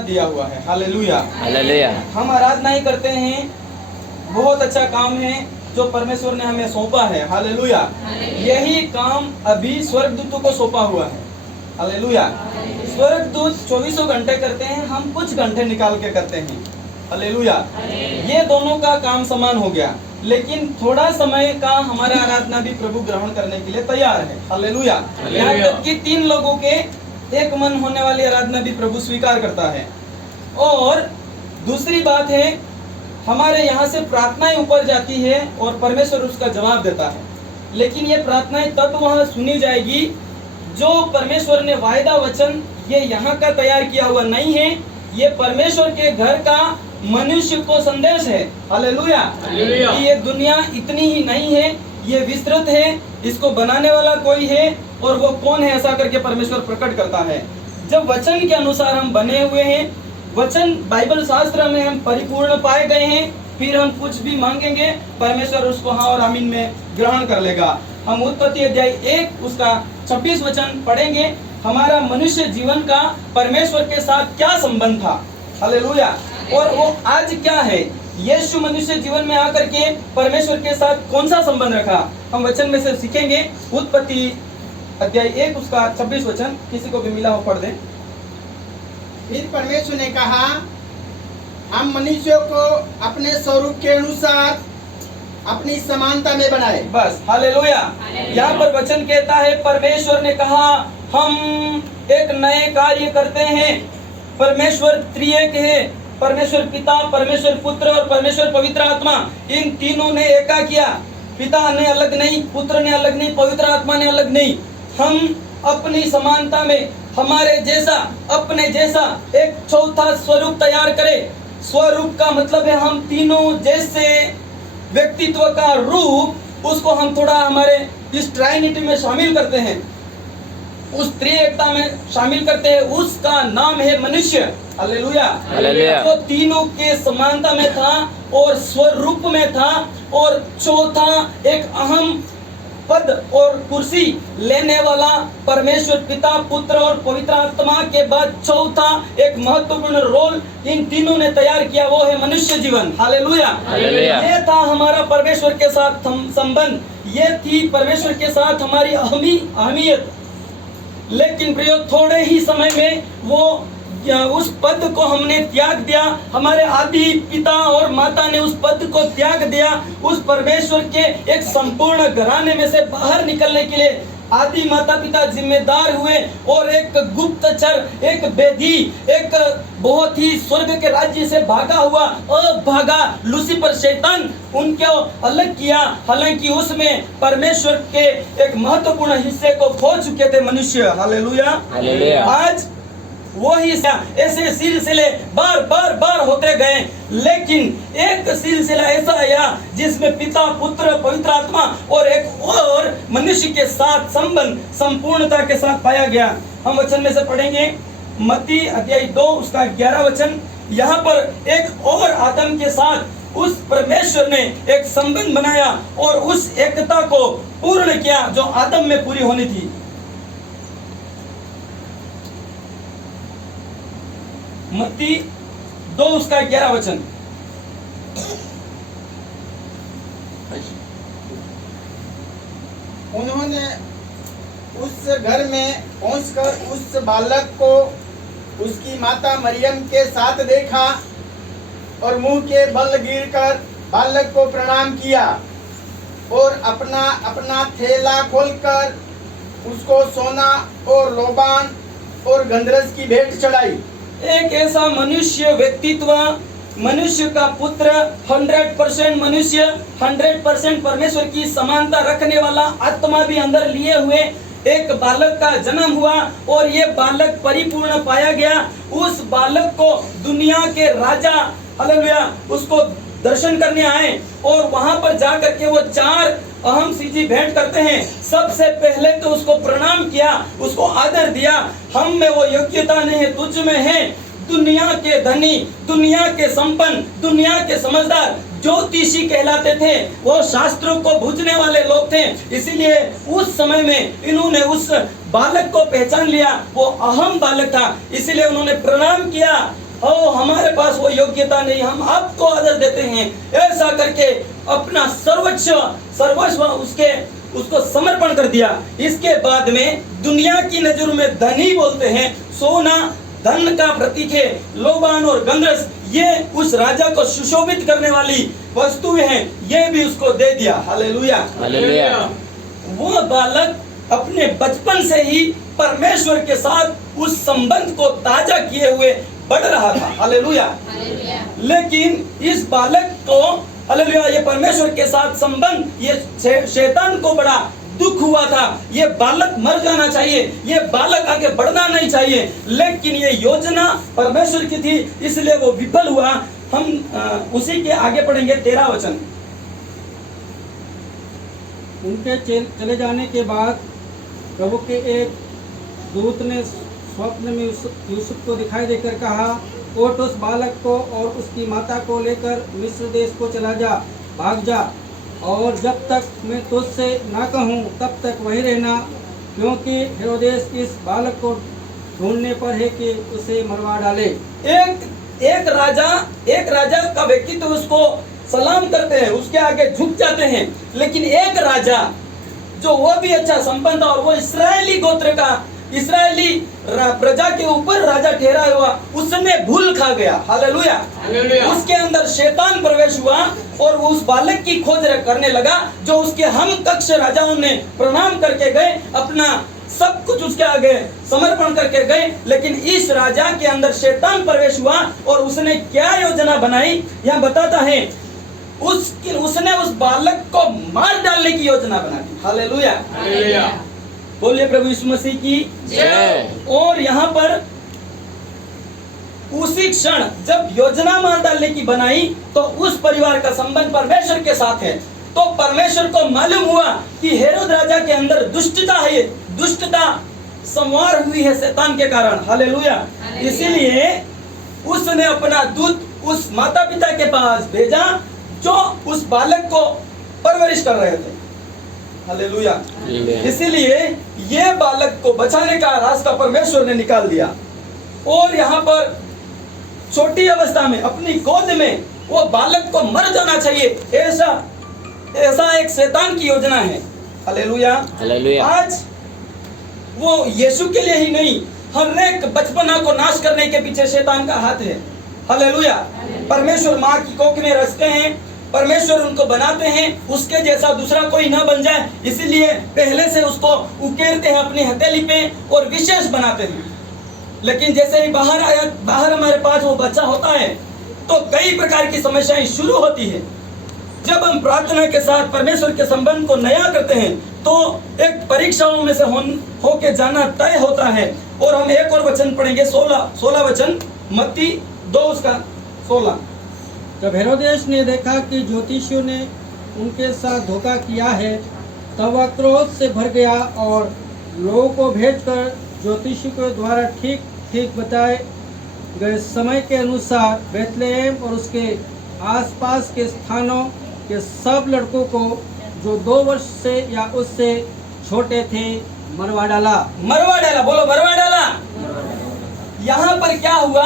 आराधना दिया हुआ है। Hallelujah, hallelujah. हम आराधना ही करते हैं, बहुत अच्छा काम है जो परमेश्वर ने हमें सौंपा है। हालेलुया, यही काम अभी स्वर्गदूतों को सौंपा हुआ है। हालेलुया, स्वर्गदूत 24 घंटे करते हैं, हम कुछ घंटे निकाल के करते हैं। हालेलुया, ये दोनों का काम समान हो गया, लेकिन थोड़ा समय का हमारा आराधना भी प्रभु ग्रहण करने के लिए तैयार है। हालेलुया, यहाँ तक कि 3 लोगों के एक मन होने वाली आराधना भी प्रभु स्वीकार करता है। और दूसरी बात है, हमारे यहाँ से प्रार्थनाएं ऊपर जाती है और परमेश्वर उसका जवाब देता है, लेकिन ये प्रार्थनाएं तब वहाँ सुनी जाएगी जो परमेश्वर ने वायदा वचन, ये यहाँ का तैयार किया हुआ नहीं है, ये परमेश्वर के घर का मनुष्य को संदेश है। हालेलुया, ये दुनिया इतनी ही नहीं है, ये विस्तृत है, इसको बनाने वाला कोई है और वो कौन है, ऐसा करके परमेश्वर प्रकट करता है। जब वचन के अनुसार हम बने हुए हैं, वचन बाइबल शास्त्र में हम परिपूर्ण पाए गए हैं, फिर हम कुछ भी मांगेंगे परमेश्वर उसको हाँ और आमीन में ग्रहण कर लेगा। हम उत्पत्ति अध्याय 1 उसका 26 वचन पढ़ेंगे, हमारा मनुष्य जीवन का परमेश्वर के साथ क्या संबंध था। हालेलुया, और वो आज क्या है, यीशु मनुष्य जीवन में आकर के परमेश्वर के साथ कौन सा संबंध रखा, हम वचन में से सीखेंगे। उत्पत्ति अध्याय 1 उसका 26 वचन, किसी को भी मिला हो पढ़ दें। फिर परमेश्वर ने कहा, हम मनुष्यों को अपने स्वरूप के अनुसार अपनी समानता में बनाए। बस, हालेलुया। यहाँ पर वचन कहता है परमेश्वर ने कहा हम एक नए कार्य करते हैं। परमेश्वर त्रिएक है, परमेश्वर पिता, परमेश्वर पुत्र और परमेश्वर पवित्र आत्मा, इन तीनों ने एका किया। पिता ने अलग नहीं, पुत्र ने अलग नहीं, पवित्र आत्मा ने अलग नहीं। हम अपनी समानता में हमारे जैसा, अपने जैसा एक चौथा स्वरूप तैयार करें। स्वरूप का मतलब है हम तीनों जैसे व्यक्तित्व का रूप, उसको हम थोड़ा हमारे इस ट्राइनिटी में शामिल करते हैं, उस त्रिएकता में शामिल करते हैं, उसका नाम है मनुष्य। हालेलुया, तो तीनों के समानता में था और स्वरूप में था, और चौथा एक अहम पद और कुर्सी लेने वाला परमेश्वर पिता, पुत्र और पवित्र आत्मा के बाद चौथा एक महत्वपूर्ण रोल इन तीनों ने तैयार किया, वो है मनुष्य जीवन। हालेलुया, ये था हमारा परमेश्वर के साथ संबंध, ये थी परमेश्वर के साथ हमारी अहमियत। लेकिन प्रियो, थोड़े ही समय में वो उस पद को हमने त्याग दिया, हमारे आदि पिता और माता ने उस पद को त्याग दिया। उस परमेश्वर के एक संपूर्ण घराने में से बाहर निकलने के लिए आदि माता पिता जिम्मेदार हुए, और एक गुप्तचर, एक बेदी, एक बहुत ही स्वर्ग के राज्य से भागा हुआ अभागा लूसीफर शैतान उनको अलग किया। हालांकि उसमें परमेश्वर के एक महत्वपूर्ण हिस्से को खो चुके थे मनुष्य। हालेलुया, आज वही ऐसे सिलसिले बार होते गए, लेकिन एक सिलसिला ऐसा आया जिसमें पिता, पुत्र, पवित्र आत्मा और एक और मनुष्य के साथ संबंध संपूर्णता के साथ पाया गया। हम वचन में से पढ़ेंगे मत्ती अध्याय 2 उसका 11 वचन। यहाँ पर एक और आदम के साथ उस परमेश्वर ने एक संबंध बनाया और उस एकता को पूर्ण किया जो आदम में पूरी होनी थी। मत्ती 2 उसका 11 वचन। उन्होंने उस घर में पहुंचकर उस बालक को उसकी माता मरियम के साथ देखा और मुंह के बल गिरकर बालक को प्रणाम किया और अपना अपना थैला खोलकर उसको सोना और लोबान और गंधरस की भेंट चढ़ाई। एक ऐसा मनुष्य व्यक्तित्व, मनुष्य का पुत्र, 100% मनुष्य, 100% परमेश्वर की समानता रखने वाला आत्मा भी अंदर लिए हुए एक बालक का जन्म हुआ, और ये बालक परिपूर्ण पाया गया। उस बालक को दुनिया के राजा, हालेलुया, उसको दर्शन करने आए और वहां पर जाकर के वो 4 अहम चीजें भेंट करते हैं। सबसे पहले तो उसको प्रणाम किया, उसको आदर दिया। हम में वो योग्यता नहीं है, तुझ में है। दुनिया के धनी, दुनिया के संपन्न, दुनिया के समझदार ज्योतिषी कहलाते थे, वो शास्त्रों को बूझने वाले लोग थे। इसीलिए उस समय में इन्होंने उस बालक को पहचान लिया, वो अहम बालक था, इसीलिए उन्होंने प्रणाम किया। ओ हमारे पास वो योग्यता नहीं, हम आपको आदर देते हैं, ऐसा करके अपना सर्वस्व उसको समर्पण कर दिया। इसके बाद में दुनिया की नजरों में धनी बोलते हैं, सोना धन का प्रतीक है, लोबान और गंधरस ये उस राजा को सुशोभित करने वाली वस्तुएं हैं, ये भी उसको दे दिया। Hallelujah hallelujah. वो बालक अपने बचपन से ही परमेश्वर के साथ उस संबंध को ताजा किए हुए बढ़ रहा था। हालेलुया। लेकिन इस बालक को हालेलुया ये परमेश्वर के साथ संबंध, ये शैतान को बड़ा दुख हुआ था, ये बालक मर जाना चाहिए, ये बालक आगे बढ़ना नहीं चाहिए, लेकिन ये योजना परमेश्वर की थी, इसलिए वो विफल हुआ। हम उसी के आगे पढ़ेंगे 13 वचन। उनके चले जाने के बाद प्रभु के एक दूत ने स्वप्न में यूसुफ को दिखाई देकर कहा, उठ उस बालक को और उसकी माता को लेकर मिस्र देश को चला जा, भाग जा, और जब तक मैं तुझसे ना कहूँ तब तक वहीं रहना, क्योंकि हेरोदेस इस बालक को ढूंढने पर है कि उसे मरवा डाले। एक राजा का व्यक्तित्व उसको सलाम करते हैं, उसके आगे झुक जाते हैं, लेकिन एक राजा जो वो भी अच्छा संपन्न था और वो इस्राएली गोत्र का इस्राएली प्रजा के ऊपर राजा ठहरा हुआ, उसने भूल खा गया। हालेलुया। उसके अंदर शैतान प्रवेश हुआ और वो उस बालक की खोज करने लगा, जो उसके हम कक्ष राजाओं ने प्रणाम करके गए, अपना सब कुछ उसके आगे समर्पण करके गए, लेकिन इस राजा के अंदर शैतान प्रवेश हुआ और उसने क्या योजना बनाई, यहाँ बताता है, उसने उस बालक को मार डालने की योजना बना दी। हालेलुया। बोलिए प्रभु यीशु मसीह की जय। और यहाँ पर उसी क्षण जब योजना मार डालने की बनाई, तो उस परिवार का संबंध परमेश्वर के साथ है, तो परमेश्वर को मालूम हुआ कि हेरोद राजा के अंदर दुष्टता है, दुष्टता संवार हुई है शैतान के कारण। हालेलुया। इसीलिए उसने अपना दूत उस माता पिता के पास भेजा जो उस बालक को परवरिश कर रहे थे। हालेलुया। इसीलिए ये बालक को बचाने का रास्ता परमेश्वर ने निकाल दिया, और यहाँ पर छोटी अवस्था में अपनी गोद में वो बालक को मर जाना चाहिए, ऐसा एक शैतान की योजना है। हालेलुया। हालेलुया। आज वो यीशु के लिए ही नहीं, हर एक बचपना को नाश करने के पीछे शैतान का हाथ है। हालेलुया। परमेश्वर माँ की कोख में रचते हैं, परमेश्वर उनको बनाते हैं, उसके जैसा दूसरा कोई ना बन जाए, इसीलिए पहले से उसको उकेरते हैं अपनी हथेली पे और विशेष बनाते हैं। लेकिन जैसे ही बाहर हमारे पास वो बच्चा होता है, तो कई प्रकार की समस्याएं शुरू होती है। जब हम प्रार्थना के साथ परमेश्वर के संबंध को नया करते हैं, तो एक परीक्षाओं में से होके जाना तय होता है। और हम एक और वचन पढ़ेंगे, 16 वचन, मत्ती 2:16। जब हेरोदेस ने देखा कि ज्योतिषियों ने उनके साथ धोखा किया है, तब वह क्रोध से भर गया और लोगों को भेजकर ज्योतिषियों के द्वारा ठीक ठीक बताए गए समय के अनुसार बेथलेहम और उसके आसपास के स्थानों के सब लड़कों को जो 2 वर्ष से या उससे छोटे थे मरवा डाला। बोलो मरवा डाला। यहाँ पर क्या हुआ,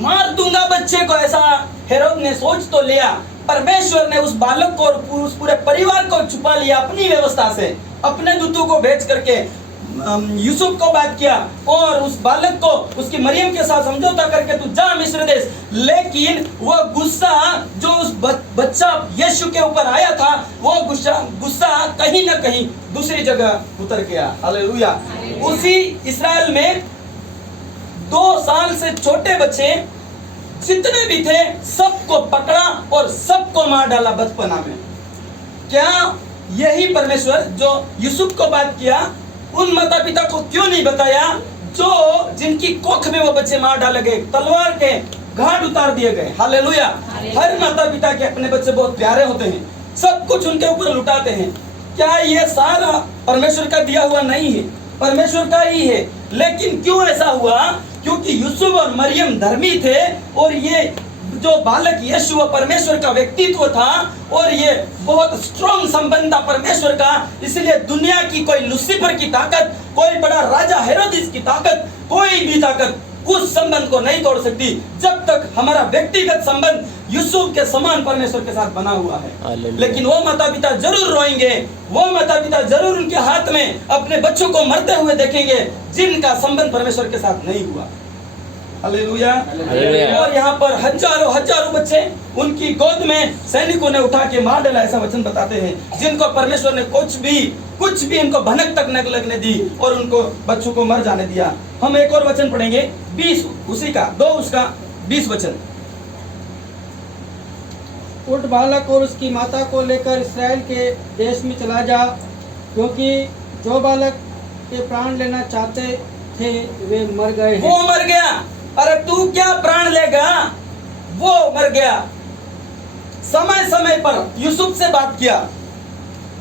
मार दूंगा बच्चे को, ऐसा हेरोद ने सोच तो लिया। परमेश्वर ने उस बालक को और उस पूरे परिवार को छुपा लिया अपनी व्यवस्था से, अपने दूतों को भेज करके यूसुफ को बात किया और उस बालक को उसकी मरियम के साथ समझौता करके तू जा मिस्र देश। लेकिन वो गुस्सा जो उस बच्चा यीशु के ऊपर आया था, वो गुस्सा कहीं ना कहीं दूसरी जगह उतर गया। हालेलुया। उसी इस्राएल में 2 साल से छोटे बच्चे जितने भी थे, सबको पकड़ा और सबको मार डाला बचपना में। क्या यही परमेश्वर जो यूसुफ को बात किया, उन माता पिता को क्यों नहीं बताया जो जिनकी कोख में वो बच्चे मार डाले गए, तलवार के घाट उतार दिए गए। हालेलुया। हर माता पिता के अपने बच्चे बहुत प्यारे होते हैं, सब कुछ उनके ऊपर लुटाते हैं। क्या ये सारा परमेश्वर का दिया हुआ नहीं है? परमेश्वर का ही है। लेकिन क्यों ऐसा हुआ? क्योंकि यूसुफ और मरियम धर्मी थे और ये जो बालक यीशु परमेश्वर का व्यक्तित्व था और ये बहुत स्ट्रॉन्ग संबंध था परमेश्वर का। इसलिए दुनिया की कोई लूसीफर की ताकत, कोई बड़ा राजा हेरोदिस की ताकत, कोई भी ताकत उस संबंध को नहीं तोड़ सकती जब तक हमारा व्यक्तिगत संबंध यूसुफ के समान परमेश्वर के साथ बना हुआ है। लेकिन वो माता पिता जरूर रोएंगे, वो माता पिता जरूर उनके हाथ में अपने बच्चों को मरते हुए देखेंगे जिनका संबंध परमेश्वर के साथ नहीं हुआ। हालेलुया। और यहाँ पर हजारों हजारों बच्चे उनकी गोद में सैनिकों ने उठा के मार डाला, ऐसा वचन बताते हैं, जिनको परमेश्वर ने कुछ भी इनको भनक तक न लगने दी और उनको बच्चों को मर जाने दिया। हम एक और वचन पढ़ेंगे 20 उसी का 2 उसका 20 वचन। उठ बालक और उसकी माता को लेकर इस्राएल के देश में चला जा, क्योंकि जो बालक के प्राण लेना चाहते थे वे मर गए हैं। वो मर गया। अरे तू क्या प्राण लेगा, वो मर गया। समय समय पर यूसुफ से बात किया,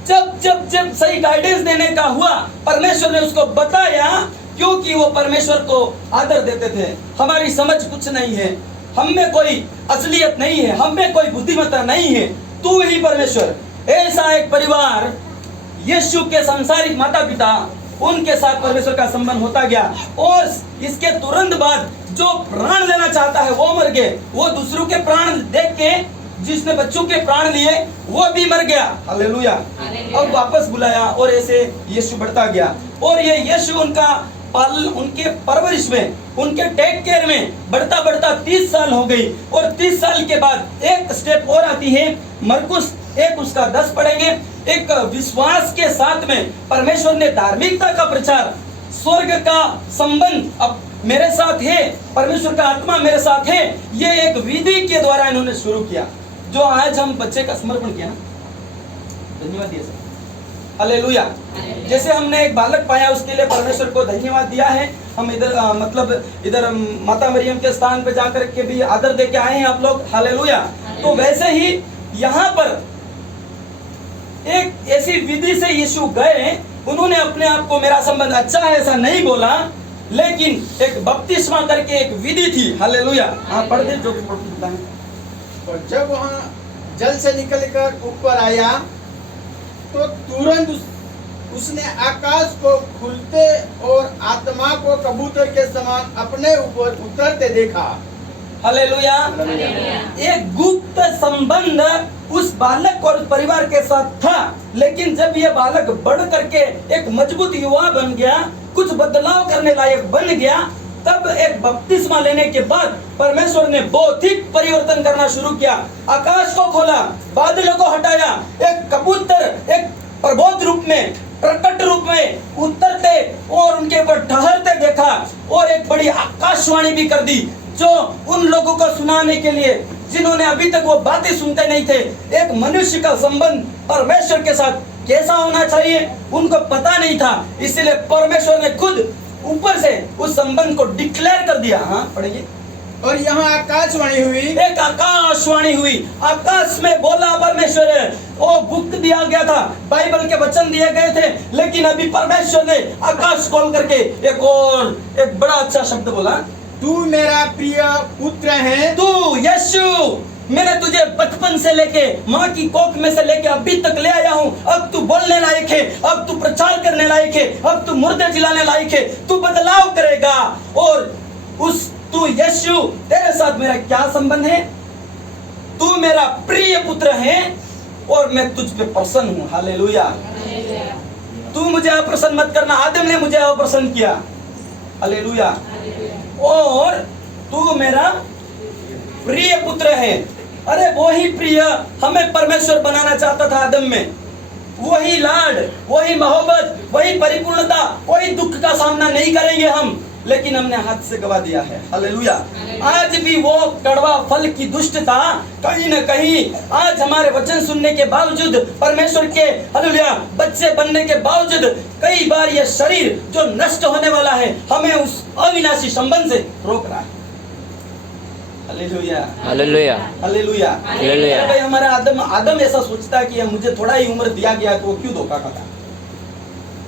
जब सही गाइडेंस देने का हुआ परमेश्वर ने उसको बताया, क्योंकि वो परमेश्वर को आदर देते थे। हमारी समझ कुछ नहीं है, हम में कोई असलियत नहीं है, हम में कोई बुद्धिमत्ता नहीं है, तू ही परमेश्वर। ऐसा एक परिवार यीशु के संसारिक माता पिता उनके साथ परमेश्वर का संबंध होता गया और इसके तुरंत बाद जो प्राण लेना चाहता है वो मर गए। वो दूसरों के प्राण देख के जिसने बच्चों के प्राण लिए वो भी मर गया। हालेलुया। अब वापस बुलाया और ऐसे यीशु बढ़ता गया और ये यीशु उनके परवरिश में, उनके टेक केयर में बढ़ता बढ़ता 30 साल हो गई और 30 साल के बाद एक स्टेप और आती है। मरकुस 1 उसका 10 पढ़ेंगे। एक विश्वास के साथ में परमेश्वर ने धार्मिकता का प्रचार, स्वर्ग का संबंध अब मेरे साथ है, परमेश्वर का आत्मा मेरे साथ है, ये एक विधि के द्वारा इन्होंने शुरू किया। जो आज हम बच्चे का समर्पण किया ना, धन्यवाद दिया सर। हालेलुया। जैसे हमने एक बालक पाया उसके लिए परमेश्वर को धन्यवाद दिया है। हम इधर माता मरियम के स्थान पे जाकर के भी आदर दे के आए हैं आप लोग। हालेलुया। तो वैसे ही यहाँ पर एक ऐसी विधि से यीशु गए, उन्होंने अपने आप को मेरा संबंध अच्छा है ऐसा नहीं बोला, लेकिन एक बपतिस्मा करके एक विधि थी। हालेलुया। हाँ पढ़ दे जो पढ़ता है। और जब वहाँ जल से निकलकर ऊपर आया तो तुरंत उसने आकाश को खुलते और आत्मा को कबूतर के समान अपने ऊपर उतरते देखा। हालेलुया। एक गुप्त संबंध उस बालक और परिवार के साथ था, लेकिन जब यह बालक बढ़ करके एक मजबूत युवा बन गया, कुछ बदलाव करने लायक बन गया, तब एक बपतिस्मा लेने के बाद परमेश्वर ने भौतिक परिवर्तन करना शुरू किया। आकाश को खोला, बादलों को हटाया, एक कबूतर एक प्रबोध रूप में, प्रकट रूप में उतरते और उनके ऊपर ठहरते देखा और एक बड़ी आकाशवाणी भी कर दी, जो उन लोगों को सुनाने के लिए जिन्होंने अभी तक वो बातें सुनते नहीं थे। एक मनुष्य का संबंध परमेश्वर के साथ कैसा होना चाहिए उनको पता नहीं था, इसलिए परमेश्वर ने खुद ऊपर से उस संबंध को डिक्लेयर कर दिया। हाँ पढ़ेंगे। और यहाँ आकाशवाणी हुई, एक आकाशवाणी हुई, आकाश में बोला परमेश्वर है। वो बुक दिया गया था, बाइबल के वचन दिए गए थे, लेकिन अभी परमेश्वर ने आकाश खोल करके एक बड़ा अच्छा शब्द बोला, तू मेरा प्रिय पुत्र है। तू यीशु, मैंने तुझे बचपन से लेके माँ की कोख में से लेके अभी तक ले आया हूँ। अब तू बोलने लायक है, अब तू प्रचार करने लायक है, अब तू मुर्दे जिलाने लायक है, तू बदलाव करेगा। और तू यीशु, तेरे साथ मेरा क्या संबंध है? तू मेरा प्रिय पुत्र है और मैं तुझ पे प्रसन्न हूँ। हालेलुया। तू मुझे अप्रसन्न मत करना। आदम ने मुझे अप्रसन्न किया। हालेलुया। और तू मेरा प्रिय पुत्र है। अरे वही प्रिय हमें परमेश्वर बनाना चाहता था आदम में। वही लाड, वही मोहब्बत, वही परिपूर्णता, वही दुख का सामना नहीं करेंगे हम, लेकिन हमने हाथ से गवा दिया है। हालेलुया। आज भी वो कड़वा फल की दुष्टता कहीं न कहीं आज हमारे वचन सुनने के बावजूद, परमेश्वर के हालेलुया बच्चे बनने के बावजूद, कई बार ये शरीर जो नष्ट होने वाला है हमें उस अविनाशी संबंध से रोक रहा है। Hallelujah, hallelujah, hallelujah, hallelujah. भाई हमारा आदम ऐसा सोचता है कि मुझे थोड़ा ही उम्र दिया गया तो वो क्यों धोखा खाता।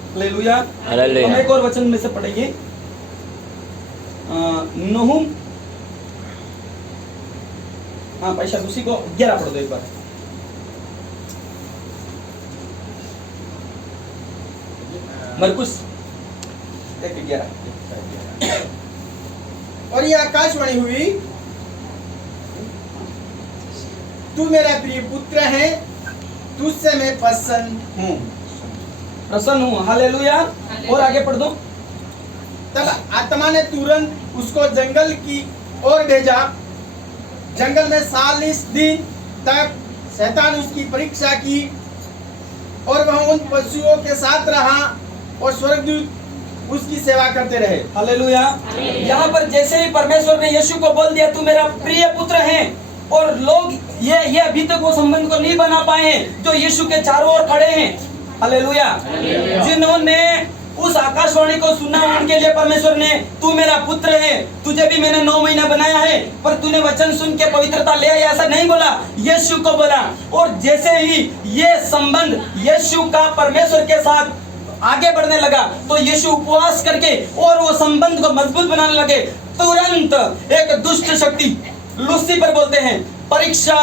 Hallelujah, hallelujah. हम एक और वचन में से पढ़ेंगे, नहूम, हाँ पैसा उसी को 11 पढ़ दो एक बार। मरकुस 1:11। और ये आकाशवाणी हुई, तू मेरा प्रिय पुत्र है, तुझसे मैं प्रसन्न हूँ। हालेलुया। और आगे पढ़ दो। तब आत्मा ने तुरंत उसको जंगल की ओर भेजा। जंगल में 40 दिन तक शैतान उसकी परीक्षा की और वह उन पशुओं के साथ रहा और स्वर्गदूत उसकी सेवा करते रहे। हालेलुया। यहाँ पर जैसे ही परमेश्वर ने यीशु को बोल दिया तू मेरा प्रिय पुत्र है, और लोग ये अभी तक वो संबंध को नहीं बना पाए हैं जो यीशु के चारों ओर खड़े हैं। हालेलुया। जिन्होंने उस आकाशवाणी को सुना, उनके लिए परमेश्वर ने तू मेरा पुत्र है, तुझे भी मैंने 9 महीना बनाया है, पर तूने वचन सुन के पवित्रता ले आई, ऐसा नहीं बोला, यीशु को बोला। और जैसे ही ये संबंध यीशु का परमेश्वर के साथ आगे बढ़ने लगा तो यीशु उपवास करके और वो संबंध को मजबूत बनाने लगे। तुरंत एक दुष्ट शक्ति, लूसीफर बोलते हैं, परीक्षा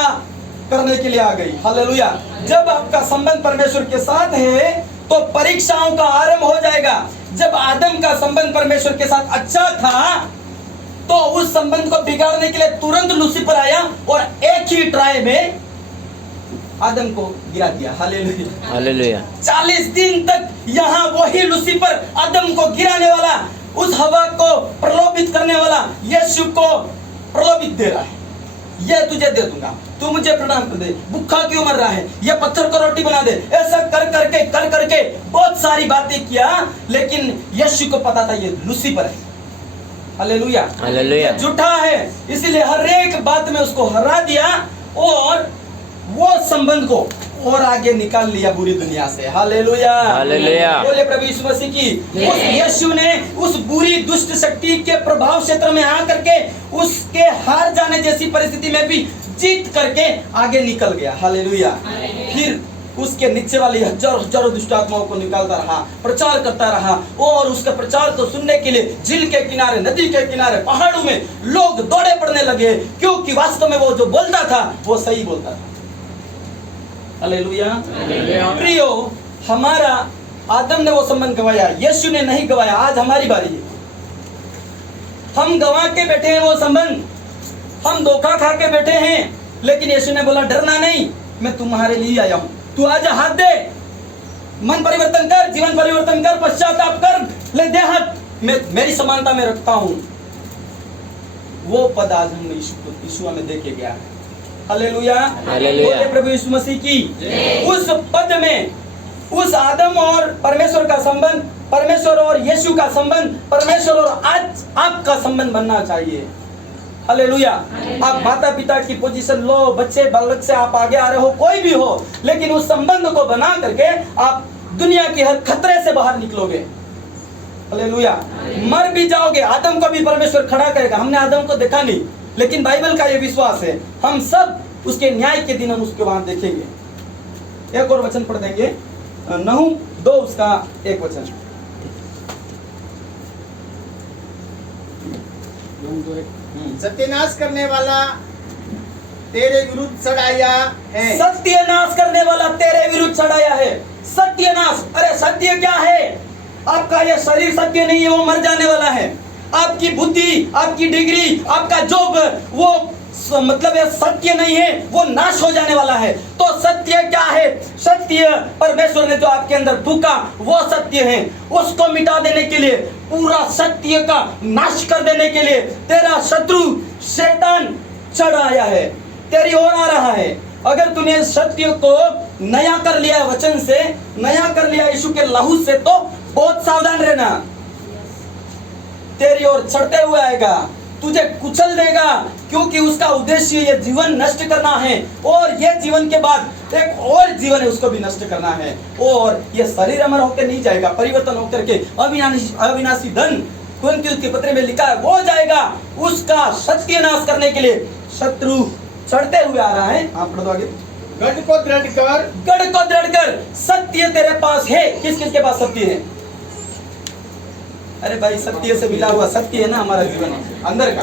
करने के लिए आ गई। हालेलुया। जब आपका संबंध परमेश्वर के साथ है तो परीक्षाओं का आरंभ हो जाएगा। जब आदम का संबंध परमेश्वर के साथ अच्छा था तो उस संबंध को बिगाड़ने के लिए तुरंत लूसीफर आया और एक ही ट्राई में आदम को गिरा दिया। हालेलुया। हालेलुया। 40 दिन तक यहाँ वही लूसीफर आदम को गिराने वाला, उस हवा को प्रलोभित करने वाला यीशु को प्रलोभित दे रहा है। ये तुझे दे दूंगा, तू मुझे प्रणाम कर दे, भूखा क्यों मर रहा है, ये पत्थर को रोटी बना दे, ऐसा कर करके बहुत सारी बातें किया। लेकिन यीशु को पता था ये लूसीफर है। हालेलुया। हालेलुया। ये झूठा है, इसीलिए हर एक बात में उसको हरा दिया और वो संबंध को और आगे निकाल लिया बुरी दुनिया से। हालेलुया। हालेलुया। बोले प्रभु यीशु मसीह की। उस यीशु ने उस बुरी दुष्ट शक्ति के प्रभाव क्षेत्र में आकर के उसके हार जाने जैसी परिस्थिति में भी जीत करके आगे निकल गया। हालेलुया। फिर उसके नीचे वाली हजारों दुष्ट आत्माओं को निकालता रहा, प्रचार करता रहा, और उसका प्रचार तो सुनने के लिए झील के किनारे, नदी के किनारे, पहाड़ों में लोग दौड़े पड़ने लगे, क्योंकि वास्तव में वो जो बोलता था वो सही बोलता था। हालेलुया। प्रियो, हमारा आदम ने वो संबंध गवाया, यीशु ने नहीं गवाया। आज हमारी बारी है, हम गवा के बैठे हैं वो संबंध, हम धोखा खा के बैठे हैं। लेकिन यीशु ने बोला डरना नहीं, मैं तुम्हारे लिए आया हूं, तू आजा, हाथ दे, मन परिवर्तन कर, जीवन परिवर्तन कर, पश्चाताप कर, ले दे हाथ, मैं मेरी समानता में रखता हूं। वो पद आज हम यीशु में देखे गया है। हालेलुया। हालेलुया। बोले प्रभु यीशु मसीह की। उस पद में उस आदम और परमेश्वर का संबंध, परमेश्वर और यीशु का संबंध, परमेश्वर और आज आपका संबंध बनना चाहिए। हालेलुया। आप माता पिता की पोजीशन लो, बच्चे बालक से आप आगे आ रहे हो, कोई भी हो, लेकिन उस संबंध को बना करके आप दुनिया के हर खतरे से बाहर निकलोगे। हालेलुया। मर भी जाओगे, आदम को भी परमेश्वर खड़ा करेगा। हमने आदम को देखा नहीं, लेकिन बाइबल का ये विश्वास है, हम सब उसके न्याय के दिन हम उसके वहां देखेंगे। एक और वचन पढ़ देंगे, नहूम 2 उसका 1 वचन। सत्यानाश करने वाला तेरे विरुद्ध चढ़ाया है। सत्यानाश करने वाला तेरे विरुद्ध चढ़ाया है। सत्यानाश, अरे सत्य क्या है? आपका यह शरीर सत्य नहीं है, वो मर जाने वाला है। आपकी बुद्धि, आपकी डिग्री, आपका जॉब, वो मतलब ये सत्य नहीं है, वो नाश हो जाने वाला है। तो सत्य क्या है? सत्य परमेश्वर ने जो आपके अंदर फूंका वो सत्य है। उसको मिटा देने के लिए, पूरा सत्य का नाश कर देने के लिए तेरा शत्रु शैतान चढ़ आया है, तेरी ओर आ रहा है। अगर तूने सत्य को नया कर लिया वचन से, नया कर लिया यीशु के लहू से, तो बहुत सावधान रहना। तेरी ओर चढ़ते हुए आएगा, तुझे कुचल देगा, क्योंकि उसका उद्देश्य ये जीवन नष्ट करना है, और ये जीवन के बाद एक और जीवन है, उसको भी नष्ट करना है। और ये शरीर अमर होकर नहीं जाएगा, परिवर्तन होकर के अविनाशी धन, कुरिन्थियों के पत्र में लिखा है, वो जाएगा। उसका सत्यानाश करने के लिए शत्रु चढ़ते हुए आ रहा है। आप पढ़ दो आगे। गढ़ को दृढ़ कर सत्य तेरे पास है। किस किस के पास सत्य है? अरे भाई, सत्य से मिला हुआ सत्य है ना हमारा जीवन अंदर का।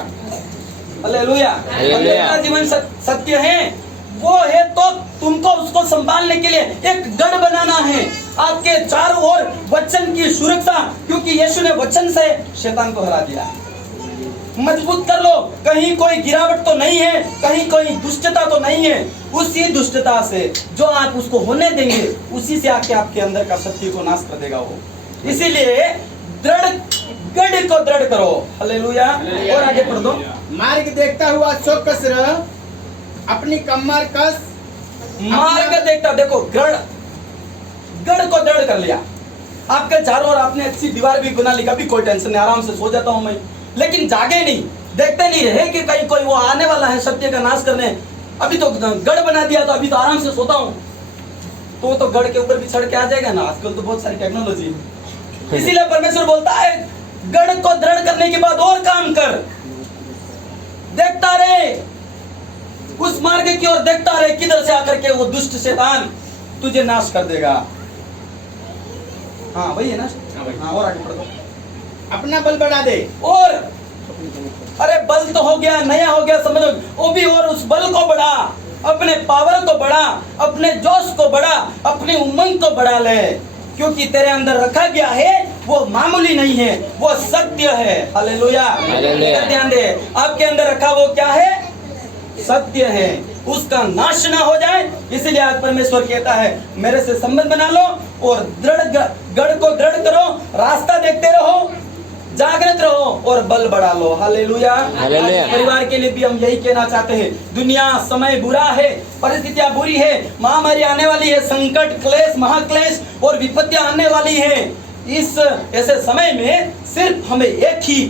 हालेलुया। अंदर का जीवन सत्य है, वो है तो तुमको उसको संभालने के लिए एक गढ़ बनाना है। आपके चारों ओर वचन की सुरक्षा, क्योंकि यीशु ने वचन से शैतान को हरा दिया। मजबूत कर लो। कहीं कोई गिरावट तो नहीं है, कहीं कोई दुष्टता तो नहीं है। उसी दुष्टता से जो आप उसको होने देंगे, उसी से आके आपके अंदर का सत्य को नाश कर देगा वो। इसीलिए दृढ़ गढ़ को दृढ़ करो। हालेलुया। और आगे पढ़ दो। मार्ग देखता हुआ चौकस रह, अपनी कमर कस। मार्ग देखता, देखो गढ़ को दृढ़ कर लिया। आपके चारों ओर आपने अच्छी दीवार भी बना ली, कभी कोई टेंशन नहीं, आराम से सो जाता हूं मैं। लेकिन जागे नहीं, देखते नहीं रहे कि कहीं कोई वो आने वाला है सत्य का नाश करने। अभी तो गढ़ बना दिया, तो अभी तो आराम से सोता हूं। तो गढ़ के ऊपर भी चढ़ के आ जाएगा ना। आजकल तो बहुत सारी टेक्नोलॉजी है। इसीलिए परमेश्वर बोलता है गढ़ को दृढ़ करने के बाद और काम कर, देखता रहे उस मार्ग की ओर, देखता रहे किधर से आकर के वो दुष्ट शैतान तुझे नाश कर देगा। हाँ वही है ना। हाँ और आगे पढ़ दो। अपना बल बढ़ा दे। और अरे बल तो हो गया, नया हो गया, समझ लो वो भी, और उस बल को बढ़ा, अपने पावर को बढ़ा, अपने जोश को बढ़ा, अपनी उमंग को बढ़ा ले। क्योंकि तेरे अंदर रखा गया है वो मामूली नहीं है, वो सत्य है। हालेलुया। ध्यान दे, आपके अंदर रखा वो क्या है? सत्य है, उसका नाश ना हो जाए। इसलिए आज परमेश्वर कहता है मेरे से संबंध बना लो और गढ़ को दृढ़ करो, रास्ता देखते रहो, जागृत रहो और बल बढ़ा लो। हालेलुया। परिवार के लिए भी हम यही कहना चाहते हैं। दुनिया समय बुरा है, परिस्थितियां बुरी है, महामारी आने वाली है, संकट, क्लेश, महाक्लेश और विपत्तियां आने वाली है। इस ऐसे समय में सिर्फ हमें एक ही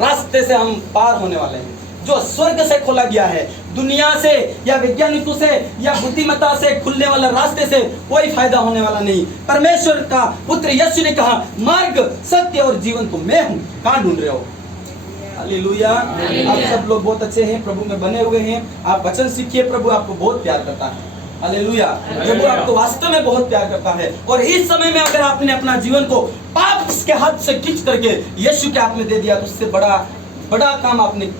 रास्ते से हम पार होने वाले हैं, जो स्वर्ग से खोला गया है। दुनिया से या वैज्ञानिकों से या बुद्धिमत्ता से खुलने वाला रास्ते से कोई फायदा होने वाला नहीं। परमेश्वर का पुत्र यीशु ने कहा मार्ग, सत्य और जीवन तो मैं हूं। कहां ढूंढ रहे हो? हालेलुया। आप सब लोग बहुत अच्छे हैं, प्रभु में बने हुए हैं। आप वचन सीखिए, प्रभु आपको बहुत प्यार करता है। हालेलुया। प्रभु आपको वास्तव में बहुत प्यार करता है। और इस समय में अगर आपने अपना जीवन को पाप के हाथ से खींच करके यीशु के हाथ में दे दिया, तो उससे बड़ा काम आपने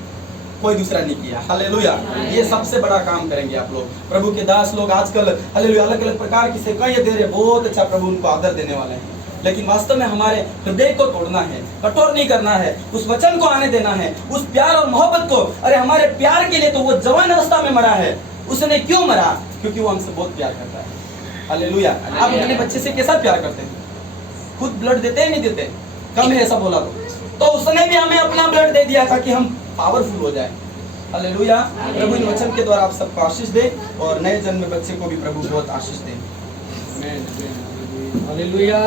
कोई दूसरा नहीं किया। हालेलुया। ये सबसे बड़ा काम करेंगे आप लोग। प्रभु के दास लोग आजकल हालेलुया अलग अलग प्रकार की सेवाएं दे रहे, बहुत अच्छा, प्रभु उनको आदर देने वाले हैं। लेकिन वास्तव में हमारे हृदय को तोड़ना है, कठोर नहीं करना है, उस वचन को आने देना है, उस प्यार और मोहब्बत को। अरे हमारे प्यार के लिए तो वो जवान अवस्था में मरा है। उसने क्यों मरा? क्योंकि वो हमसे बहुत प्यार करता है। हालेलुया। आप अपने बच्चे से कैसा प्यार करते हैं? खुद ब्लड देते हैं नहीं देते? कम है ऐसा बोला तो उसने भी हमें अपना ब्लड दे दिया ताकि हम पावरफुल हो जाए। हालेलुया। प्रभु इन वचन के द्वारा आप सबको आशीष दे और नए जन्मे बच्चे को भी प्रभु बहुत आशीष दे। हालेलुया।